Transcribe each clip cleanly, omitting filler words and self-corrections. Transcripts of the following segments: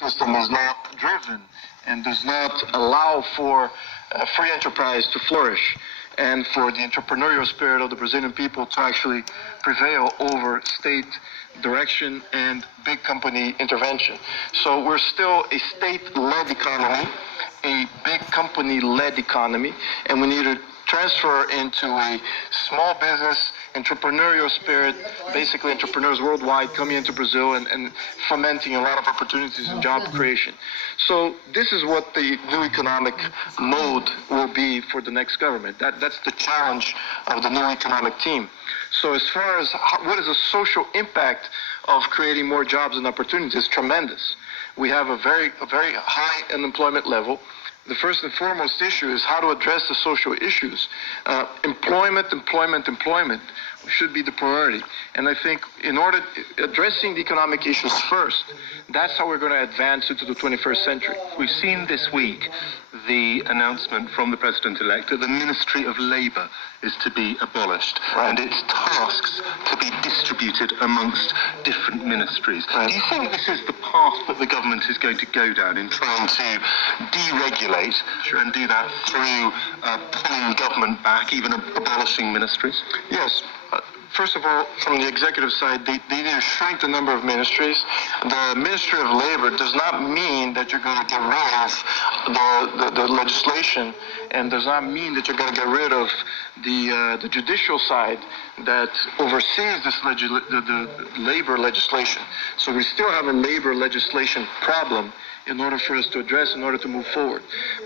system is not driven and does not allow for free enterprise to flourish and for the entrepreneurial spirit of the Brazilian people to actually prevail over state direction and big company intervention. So we're still a state-led economy, a big company-led economy, and we need to transfer into a small business, entrepreneurial spirit, basically entrepreneurs worldwide coming into Brazil and fomenting a lot of opportunities and job creation. So this is what the new economic mode will be for the next government. That's the challenge of the new economic team. So as far as what is the social impact of creating more jobs and opportunities, it's tremendous. We have a very high unemployment level. The first and foremost issue is how to address the social issues. Employment should be the priority. And I think in order addressing the economic issues first, that's how we're going to advance into the 21st century. We've seen this week the announcement from the President-elect that the Ministry of Labour is to be abolished, right, and its tasks to be distributed amongst different ministries. Right. Do you think this is the path that the government is going to go down in trying to deregulate and do that through pulling government back, even abolishing ministries? Yes. First of all, from the executive side, they need to shrink the number of ministries. The Ministry of Labor does not mean that you're going to get rid of the legislation, and does not mean that you're going to get rid of the judicial side that oversees this the labor legislation. So we still have a labor legislation problem in order for us to address, in order to move forward.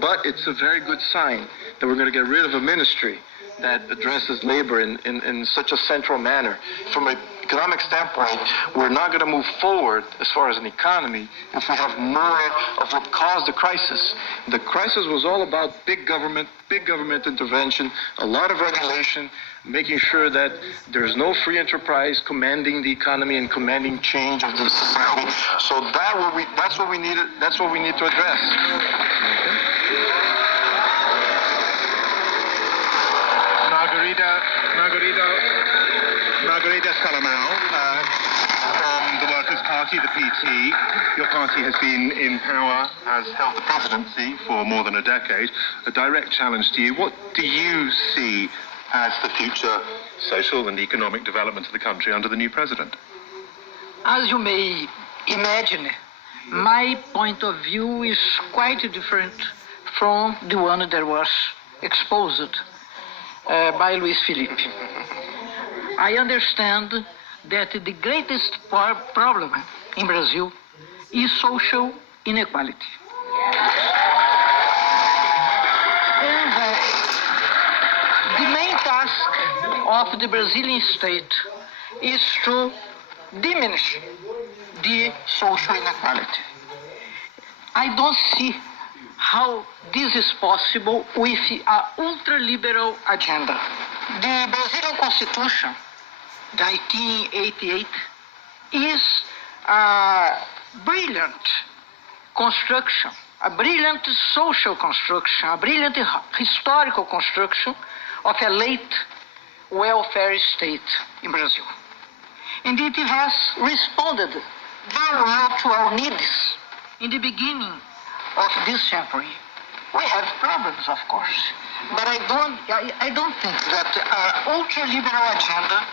But it's a very good sign that we're going to get rid of a ministry that addresses labor in such a central manner. From an economic standpoint, we're not going to move forward as far as an economy if we have more of what caused the crisis. The crisis was all about big government intervention, a lot of regulation, making sure that there's no free enterprise commanding the economy and commanding change of the society. So that's what we need to address. Margarida Salamão, from the Workers' Party, the PT. Your party has been in power, has held the presidency for more than a decade. A direct challenge to you. What do you see as the future social and economic development of the country under the new president? As you may imagine, my point of view is quite different from the one that was exposed by Luis Felipe. I understand that the greatest problem in Brazil is social inequality. And the main task of the Brazilian state is to diminish the social inequality. I don't see how this is possible with an ultra-liberal agenda. The Brazilian Constitution, 1988, is a brilliant construction, a brilliant social construction, a brilliant historical construction of a late welfare state in Brazil. And it has responded very well to our needs in the beginning of this century. We have problems, of course, but I don't think that ultra-liberal agenda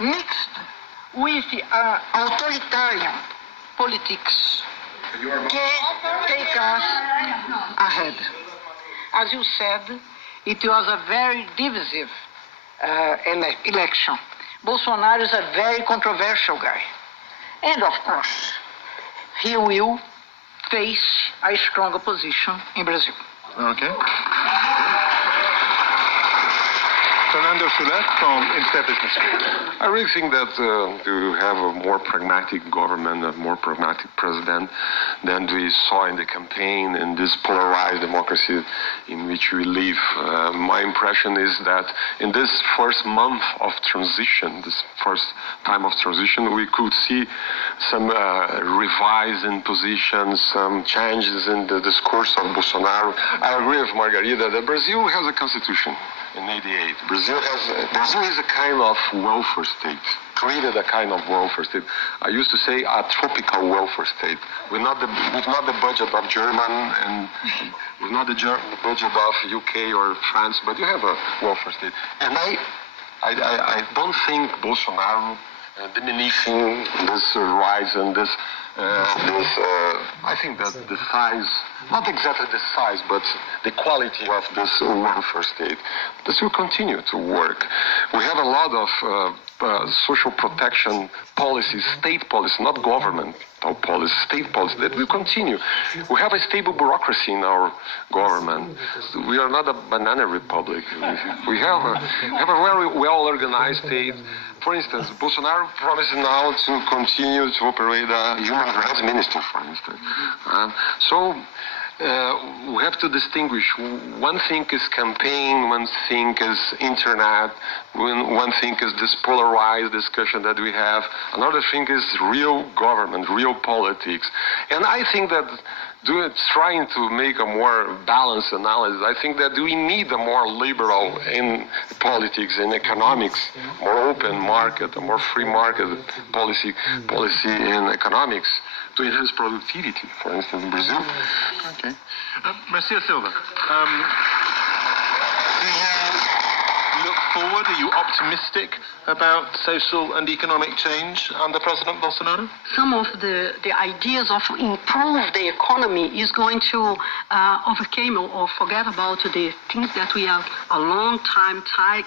mixed with authoritarian politics can take us ahead. As you said, it was a very divisive election. Bolsonaro is a very controversial guy. And of course, he will face a strong opposition in Brazil. Okay. Fernando Schuller from Instead Business. I really think that to have a more pragmatic government, a more pragmatic president than we saw in the campaign in this polarized democracy in which we live. My impression is that in this first month of transition, this first time of transition, we could see some revising positions, some changes in the discourse of Bolsonaro. I agree with Margarida that Brazil has a constitution. In 88, Brazil is a kind of welfare state. created a kind of welfare state. I used to say a tropical welfare state. With not the budget of Germany and with not the budget of UK or France, but you have a welfare state. And I don't think Bolsonaro diminishing this rise and this, I think that the size, not exactly the size, but the quality of this welfare state, this will continue to work. We have a lot of social protection policies, state policy, not government policy, state policy, that will continue. We have a stable bureaucracy in our government. We are not a banana republic. We have a very well-organized state. For instance, Bolsonaro promises now to continue to operate a human rights ministry, for instance. We have to distinguish. One thing is campaign, one thing is internet, one thing is this polarized discussion that we have. Another thing is real government, real politics. And I think that trying to make a more balanced analysis, I think that we need a more liberal in politics and economics, more open market, a more free market policy in economics to enhance productivity, for instance, in Brazil. Okay. Marcia Silva, do you look forward? Are you optimistic about social and economic change under President Bolsonaro? Some of the ideas of improve the economy is going to overcome or forget about the things that we have a long time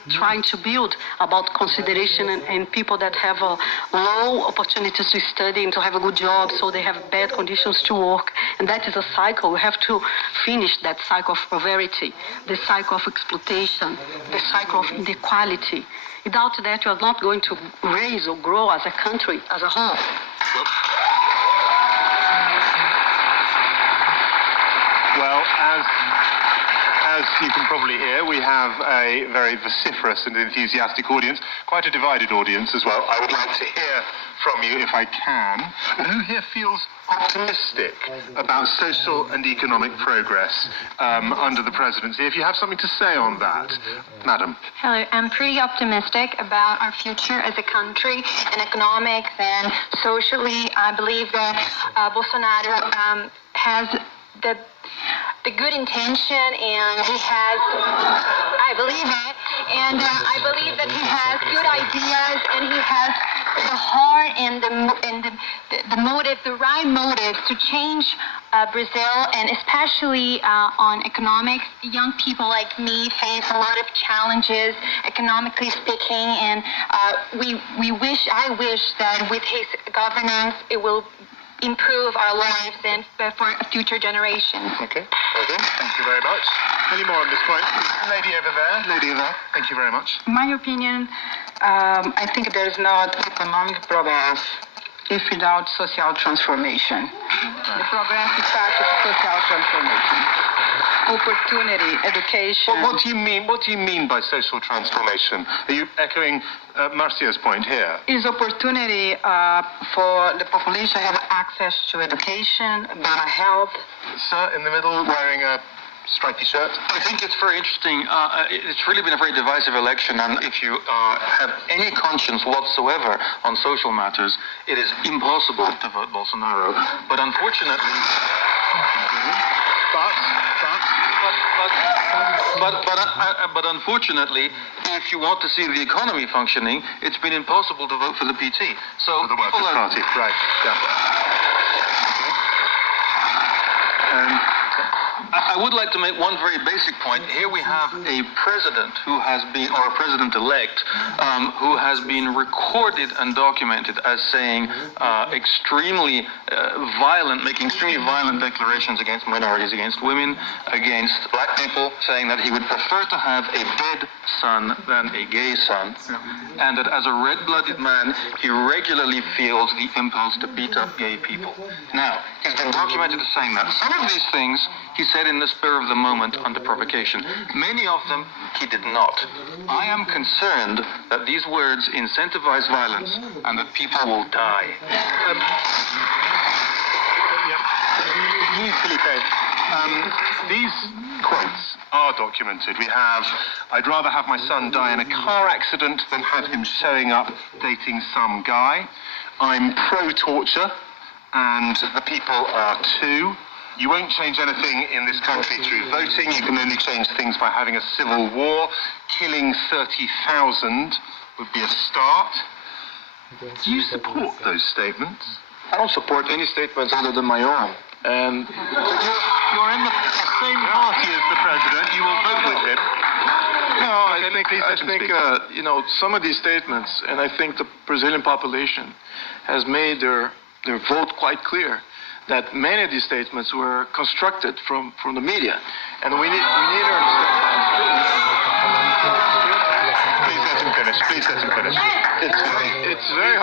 trying to build about consideration and people that have low opportunities to study and to have a good job, so they have bad conditions to work. And that is a cycle. We have to finish that cycle of poverty, the cycle of exploitation, the cycle of inequality. Without that, you are not going to raise or grow as a country as a whole. Well, as you can probably hear, we have a very vociferous and enthusiastic audience, quite a divided audience as well. I would like to hear from you, if I can. Who here feels optimistic about social and economic progress under the presidency? If you have something to say on that, Madam. Hello, I'm pretty optimistic about our future as a country, and economics and socially. I believe that Bolsonaro has the good intention, and he has, I believe it, and I believe that he has good ideas, and he has the heart and the motive, the right motive to change Brazil, and especially on economics. Young people like me face a lot of challenges, economically speaking, and I wish that with his governance, it will improve our lives and for future generations. Okay. Thank you very much. Any more on this point? Lady over there. Thank you very much. In my opinion, I think there is not economic progress if without social transformation. The progress starts with social transformation. Opportunity, education. Well, what do you mean by social transformation? Are you echoing Marcia's point here? Is opportunity for the population to have access to education, better health. Sir, in the middle, wearing a stripy shirt. I think it's very interesting. It's really been a very divisive election, and if you have any conscience whatsoever on social matters, it is impossible to vote Bolsonaro. But unfortunately, but unfortunately, if you want to see the economy functioning, it's been impossible to vote for the PT. So for the Workers' Party, right? Yeah. I would like to make one very basic point. Here we have a president who has been, or a president-elect, who has been recorded and documented as saying extremely violent, making extremely violent declarations against minorities, against women, against black people, saying that he would prefer to have a dead son than a gay son, and that as a red-blooded man, he regularly feels the impulse to beat up gay people. Now, he's been documented as saying that. Some of these things he said in the spur of the moment under provocation. Many of them he did not. I am concerned that these words incentivize violence and that people will die. Felipe. These quotes are documented. We have, "I'd rather have my son die in a car accident than have him showing up dating some guy. I'm pro-torture, and the people are too. You won't change anything in this country through voting. You can only change things by having a civil war. Killing 30,000 would be a start." Do you support those statements? I don't support any statements other than my own. And You're in the same party as the president. You will vote with him. no, I think some of these statements, and I think the Brazilian population has made their vote quite clear that many of these statements were constructed from the media, and we need to understand. Please let him finish. It's very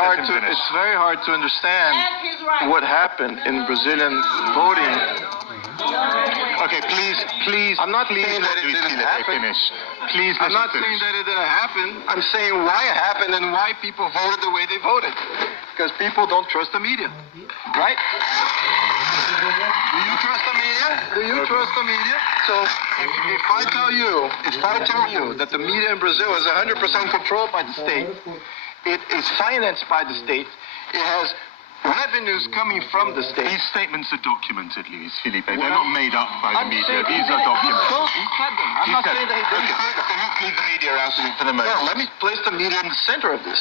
hard to understand what happened in Brazilian voting. Okay, please. I'm not saying that it didn't happen. Please. I'm not saying that it didn't happen. I'm saying why it happened and why people voted the way they voted. Because people don't trust the media, right? Do you trust the media? Do you trust the media? So if I tell you that the media in Brazil is 100% controlled by the state, it is financed by the state, it has revenues coming from the state. These statements are documented, Luis Felipe. They're not made up by the media. These are documented. He said them. I'm not saying that he didn't say them. So let's leave the media out for the moment. No, let me place the media in the center of this.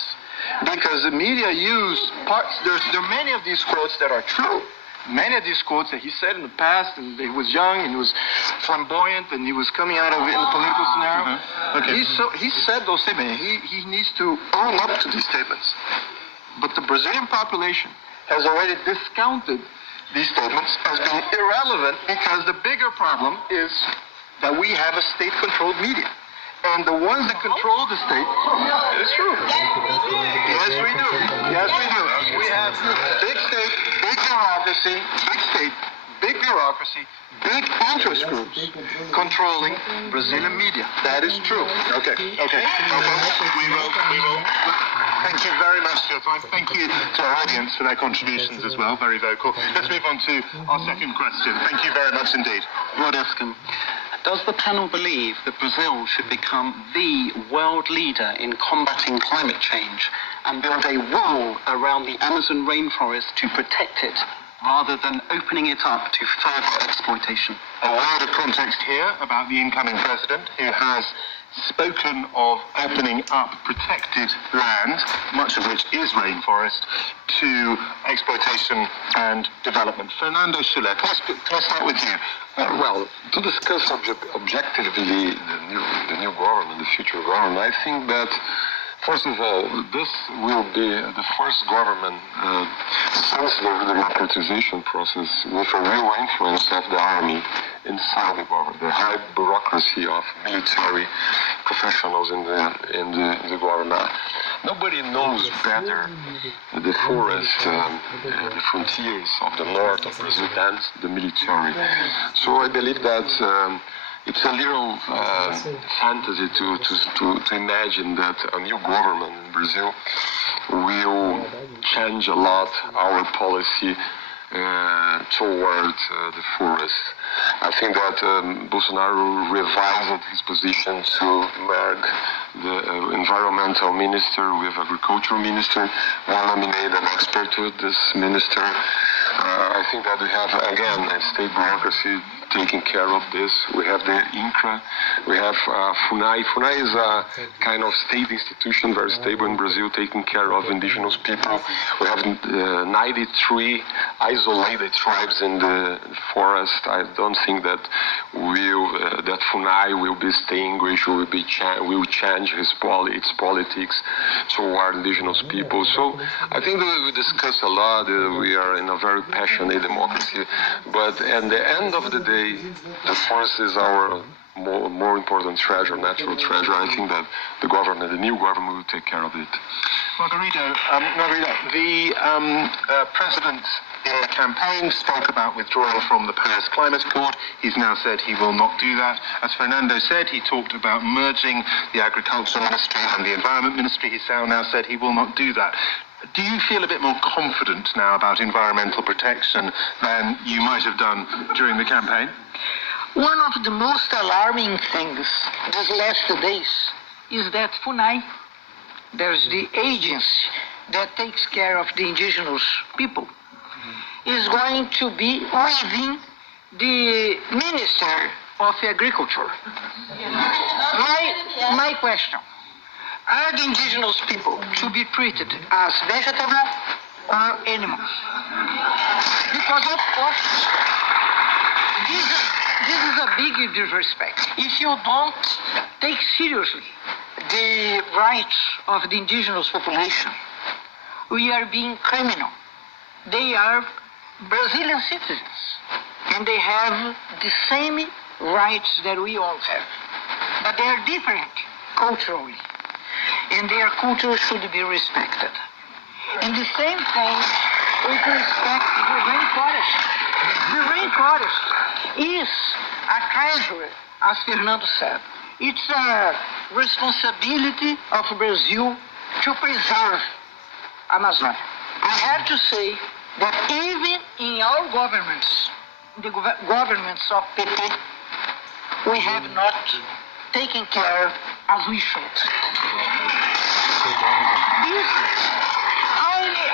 Because the media use parts, there are many of these quotes that are true. Many of these quotes that he said in the past, and he was young, and he was flamboyant, and he was coming out of it in the political scenario. Okay. He said those statements. He needs to own up to these statements. But the Brazilian population has already discounted these statements as being irrelevant because the bigger problem is that we have a state-controlled media. And the ones that control the state, it's true. Yes, we do. Yes, we do. We have big state, big bureaucracy, big interest groups controlling Brazilian media. That is true. Okay. We will. Thank you very much for your time. Thank you to our audience for their contributions as well. Very vocal. Let's move on to our second question. Thank you very much indeed. Rod Eskin, does the panel believe that Brazil should become the world leader in combating climate change and build a wall around the Amazon rainforest to protect it, rather than opening it up to further exploitation? A word of context here about the incoming president, who has spoken of opening up protected land, much of which is rainforest, to exploitation and development. Fernando Schiller, can I start with you? Well, to discuss objectively the new government, the future government, I think that, first of all, this will be the first government since the democratization process with a real influence of the army inside the government, the high bureaucracy of military professionals in the government. Nobody knows better the forest, the frontiers of the north of Brazil than the military. So I believe that it's a little fantasy to imagine that a new government in Brazil will change a lot our policy toward the forest. I think that Bolsonaro revised his position to merge the environmental minister with agricultural minister, will nominate an expert to this minister. I think that we have, again, a state bureaucracy taking care of this. We have the INCRA, we have FUNAI. FUNAI is a kind of state institution, very stable in Brazil, taking care of indigenous people. We have 93 isolated tribes in the forest. I don't think that that FUNAI will be extinguished, will change its politics toward indigenous people. So I think that we discuss a lot. We are in a very passionate democracy, but at the end of the day, the forest is our more important treasure, natural treasure. I think that the government, the new government, will take care of it. Margarita, the president in the campaign spoke about withdrawing from the Paris Climate Accord. He's now said he will not do that. As Fernando said, he talked about merging the Agriculture Ministry and the Environment Ministry. He's now said he will not do that. Do you feel a bit more confident now about environmental protection than you might have done during the campaign? One of the most alarming things these last days is that FUNAI, there's the agency that takes care of the indigenous people, is going to be leaving the Minister of Agriculture. My question, are the indigenous people to be treated as vegetable or animals? Because of course, this is a big disrespect. If you don't take seriously the rights of the indigenous population, we are being criminal. They are Brazilian citizens, and they have the same rights that we all have. But they are different culturally, and their culture should be respected. And the same thing with respect to the rainforest. The rainforest is a treasure, as Fernando said. It's a responsibility of Brazil to preserve Amazonia. I have to say that even in our governments, the governments of PT, we have not taken care as we should.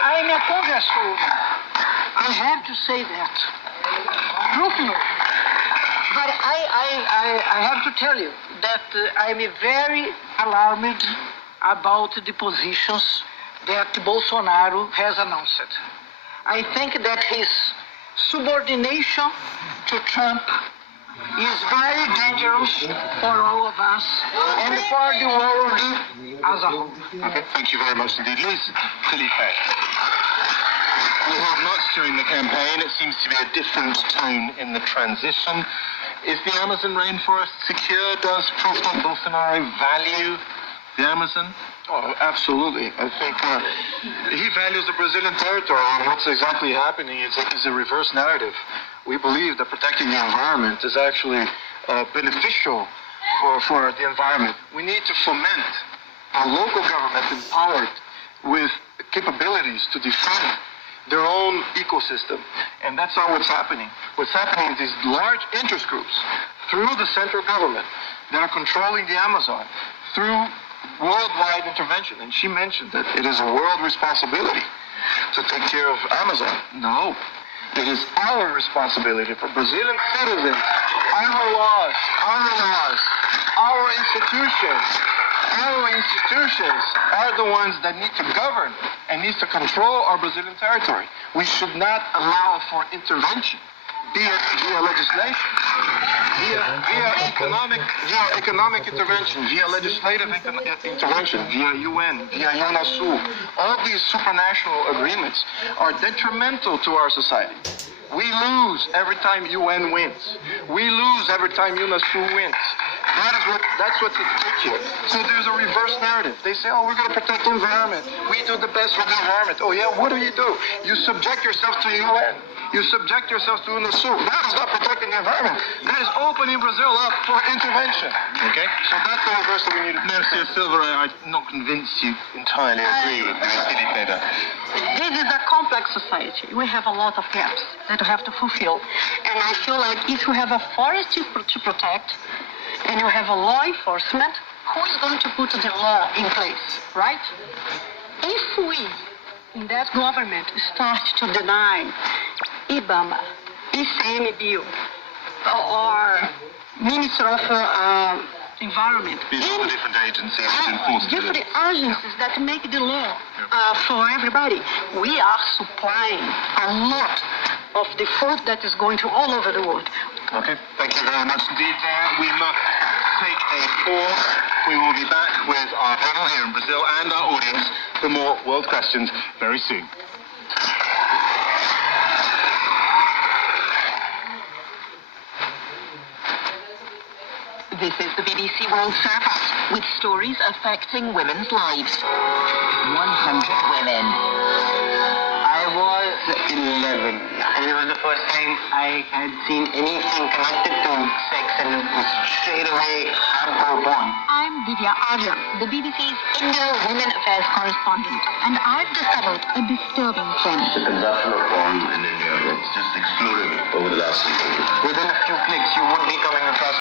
I'm a congresswoman. I have to say that. Truthfully. But I have to tell you that I'm very alarmed about the positions that Bolsonaro has announced. I think that his subordination to Trump is very dangerous for all of us and for the world as a whole. Okay, thank you very much indeed. Luis Felipe. We heard much during the campaign. It seems to be a different tone in the transition. Is the Amazon rainforest secure? Does President Bolsonaro value the Amazon? Oh, absolutely. I think he values the Brazilian territory, and what's exactly happening is a reverse narrative. We believe that protecting the environment is actually beneficial for the environment. We need to foment our local government empowered with capabilities to defend their own ecosystem. And that's not what's happening. What's happening is these large interest groups through the central government that are controlling the Amazon through worldwide intervention. And she mentioned that it is a world responsibility to take care of Amazon. No. It is our responsibility for Brazilian citizens, our laws, our institutions are the ones that need to govern and need to control our Brazilian territory. We should not allow for intervention, be it via legislation, via economic intervention, via legislative intervention, via UN, via UNASUR. All these supranational agreements are detrimental to our society. We lose every time UN wins. We lose every time UNASUR wins. That's what's at stake here. So there's a reverse narrative. They say, oh, we're going to protect the environment. We do the best for the environment. Oh yeah, what do? You subject yourself to UN. You subject yourself to UNASUR. That is not protecting the environment. That is opening Brazil up for intervention. Okay. So that's the reverse that we need to do. Monsieur Silva, I'm not convinced you entirely agree with Felipe there. This is a complex society. We have a lot of gaps that we have to fulfill. And I feel like if you have a forest to protect and you have a law enforcement, who is going to put the law in place, right? If we, in that government, start to deny IBAMA, ICMBio, or Minister of Environment. These are the different agencies that enforce different agencies that make the law for everybody. We are supplying a lot of the food that is going to all over the world. Okay, thank you very much indeed. We must take a pause. We will be back with our panel here in Brazil and our audience for more World Questions very soon. This is the BBC World Service with stories affecting women's lives. 100 women. I was 11. It was the first time I had seen anything connected to sex, and it was straight away hardcore porn. I'm Divya Arya, the BBC's Indo Women Affairs correspondent, and I've discovered a disturbing trend. The consumption of porn in India has just exploded over the last 6 years. Within a few clicks, you would be coming across